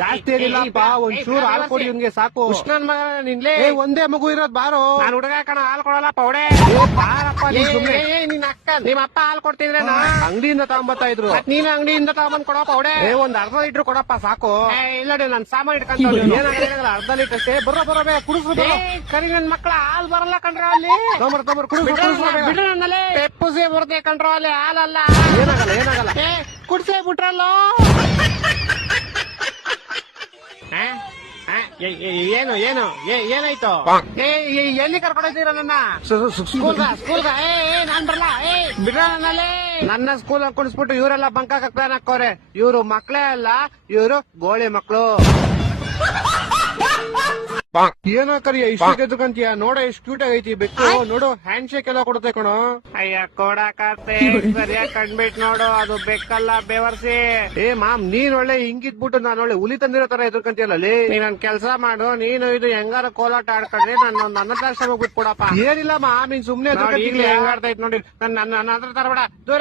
ಜಾಸ್ತಿ ಏನಿಲ್ಲಪ್ಪ, ಒಂಚೂರು ಹಾಲು ಕೊಡಿ ಇವ್ನಿಗೆ ಸಾಕು. ನನ್ ಮಗ ನಿನ್ಲೆ ಒಂದೇ ಮಗು ಇರೋದ್ ಬಾರೋ. ನಾನು ಹುಡುಗ ಕಣ ಹಾಲು ಕೊಡಲ್ಲ ಪೌಡೆ. ಬಾರಪ್ಪ ನೀನ್ ಸುಮ್ನೆ. ನಿನ್ ಅಕ್ಕ ನಿಮ್ಮ ಅಪ್ಪ ಹಾಲು ಕೊಡ್ತಿದ್ರೆ ಅಂಗಡಿಯಿಂದ ತಗೊಂಬತ್ತಾ ಇದ್ರು. ನೀನ್ ಅಂಗಡಿಯಿಂದ ತಗೊಂಡ್ ಕೊಡೋ ಪೌಡೆ. ಒಂದ್ ಅರ್ಧ ಲೀಟರ್ ಕೊಡಪ್ಪ ಸಾಕು. ಇಲ್ಲ ನನ್ ಸಾಮಾನ್ ಇಟ್ಕೊಂತ ಏನಾಗಲ್ಲ, ಅರ್ಧ ಲೀಟರ್ ಅಷ್ಟೇ. ಬರೋ ಕುಡಿಸ್ರು. ಕರಿ ನನ್ ಮಕ್ಳ ಹಾಲ್ ಬರಲ್ಲ ಕಣ್ರ ಅಲ್ಲಿ. ಬಿಡ್ರ ನನ್ನಲ್ಲೇ ಪೆಪ್ಪುಸೆ ಬರುತ್ತೆ ಕಣ್ರ ಅಲ್ಲಿ, ಹಾಲಲ್ಲ. ಏನಾಗಲ್ಲ ಕುಡ್ಸೇ ಬಿಟ್ರಲ್ಲೋ. ಏನು ಏನಾಯ್ತು? ಎಲ್ಲಿ ಕರ್ಕೊಂಡಿದ್ದೀರ ನನ್ನ? ಸ್ಕೂಲ್ಗ ನಾನ್ ಬರಲ್ಲ. ಬಿಡ್ರ ನನ್ನಲ್ಲೇ. ನನ್ನ ಸ್ಕೂಲ್ ಕುಡಿಸ್ಬಿಟ್ಟು ಇವರೆಲ್ಲ ಬಂಕಾಕ ಪ್ಲಾನ್ ಹಾಕೋರೆ. ಇವ್ರು ಮಕ್ಳೇ ಅಲ್ಲ, ಇವ್ರು ಗೋಳಿ ಮಕ್ಳು. ಏನೋ ಕರಿಯ ಇಷ್ಟು ಗೆದ್ದುಕಂತೀಯ? ನೋಡ ಎಷ್ಟು ಕ್ಯೂಟ್ ಆಗೈತಿ ಬೆಕ್ಕು. ನೋಡು ಹ್ಯಾಂಡ್ ಶೇಕ್ ಎಲ್ಲ ಕೊಡುತ್ತೆ ಕಣೋ. ಅಯ್ಯ ಕೊಡಕತ್ತೆ ಸರಿಯಾಗಿ ಕಂಡ್ಬಿಟ್ ನೋಡು, ಅದು ಬೆಕ್ಕಲ್ಲ ಬೇವರ್ಸಿ. ಮಾಮ್ ನೀನ್ ಒಳ್ಳೆ ಹಿಂಗಿದ್ಬಿಟ್ಟು ನಾನು ಒಳ್ಳೆ ಹುಲಿ ತಂದಿರೋ ತರ ಎದುರ್ಕಂತೀಯಲ್ಲ. ನೀನೊಂದ್ ಕೆಲ್ಸ ಮಾಡು, ನೀನು ಇದು ಹೆಂಗಾರ ಕೋಲಾಟ ಆಡ್ಕೊಂಡ್ರೆ ನನ್ನ ಅನಾಥಾಶ್ರಮ ಬಿಟ್ಬಿಡಪ್ಪ. ಏನಿಲ್ಲ ಮಾಮ್, ನೀನ್ ಸುಮ್ನೆ ಹೆಂಗಾಡ್ತೈತ್ ನೋಡಿ. ನನ್ನ ಹತ್ರ ತರಬೇಡ, ದೂರ